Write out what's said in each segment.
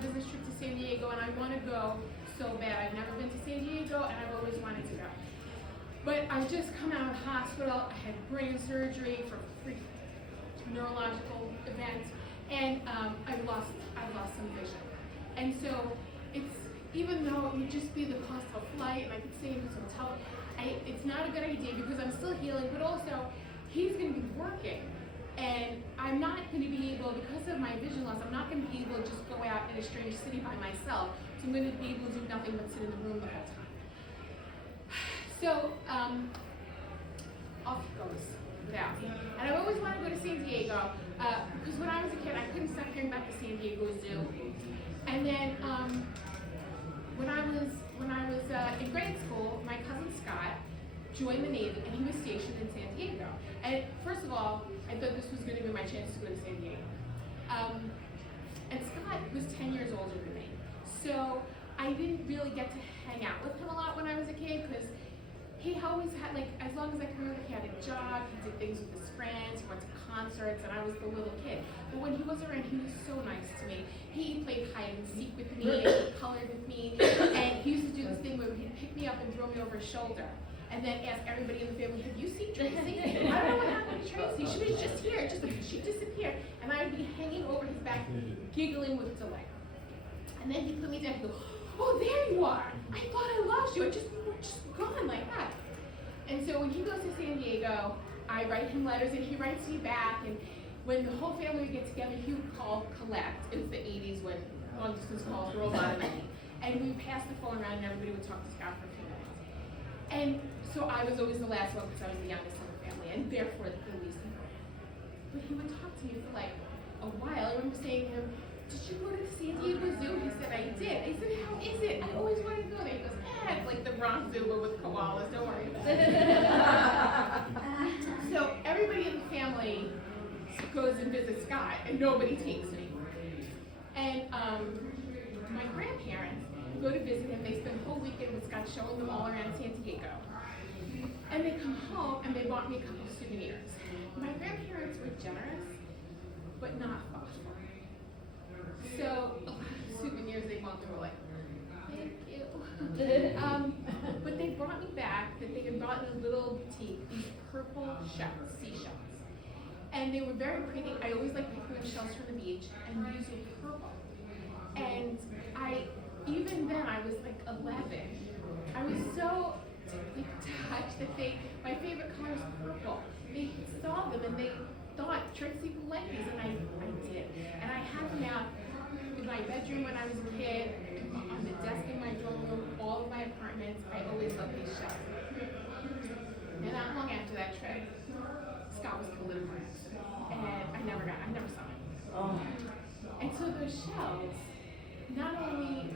business trip to San Diego, and I want to go so bad. I've never been to San Diego, and I've always wanted to go. But I've just come out of hospital. I had brain surgery for neurological events, and I've lost some vision. And so it's, even though it would just be the cost of a flight, and I could stay in his hotel, it's not a good idea because I'm still healing, but also he's going to be working. And I'm not going to be able, because of my vision loss, I'm not going to be able to just go out in a strange city by myself. So I'm going to be able to do nothing but sit in the room the whole time. So off he goes without me. And I always wanted to go to San Diego because when I was a kid, I couldn't stop hearing about the San Diego Zoo. And then when I was in grade school, my cousin Scott joined the Navy, and he was stationed in San Diego. And first of all, I thought this was going to be my chance to go to San Diego. And Scott was 10 years older than me, so I didn't really get to hang out with him a lot when I was a kid because he always had, like, as long as I can remember, he had a job, he did things with his friends, he went to concerts, and I was the little kid. But when he was around, he was so nice to me. He played hide and seek with me, and he colored with me, and he used to do this thing where he'd pick me up and throw me over his shoulder, and then ask everybody in the family, have you seen Tracey? I don't know what happened to Tracey. She was just here, she disappeared. And I would be hanging over his back, giggling with delight. And then he put me down and go, oh, there you are. I thought I lost you. You were just gone like that. And so when he goes to San Diego, I write him letters and he writes me back. And when the whole family would get together, he would call collect. It was the 80s when long distance calls were a lot of money. And we would pass the phone around and everybody would talk to Scott for a few minutes. And so I was always the last one because I was the youngest in the family and therefore the least important. But he would talk to me for like a while. I remember saying to him, did you go to the San Diego Zoo? He said, I did. I said, how is it? I always wanted to go there. He goes, it's like the Bronx Zoo but with koalas, don't worry about it. So everybody in the family goes and visits Scott and nobody takes me. And my grandparents go to visit him. They spend the whole weekend with Scott showing them all around San Diego. And they come home and they bought me a couple of souvenirs. My grandparents were generous, but not thoughtful. So a lot of souvenirs they bought, they were like, thank you. But they brought me back that they had bought in a little boutique, these purple shells, seashells. And they were very pretty. I always like picking up shells from the beach, and these were purple. And even then I was like 11. I was so touched that my favorite color is purple. They saw them and they thought Tracey would like these, and I did. And I had them out in my bedroom when I was a kid, on the desk in my dorm room, all of my apartments. I always loved these shells. And not long after that trip, Scott was killed in a car accident, and I never saw him. Oh. And so those shells not only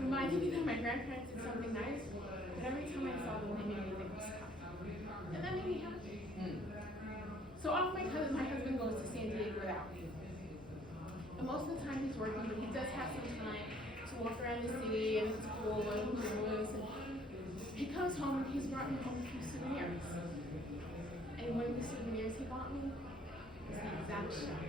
reminded me that my grandparents did something nice, but every time I saw them, they made me think of Scott. And that made me happy. So often my husband goes to San Diego without me. And most of the time he's working, but he does have some time to walk around the city, and it's cool and close. And he comes home and he's brought me home a few souvenirs. And one of the souvenirs he bought me was the exact shell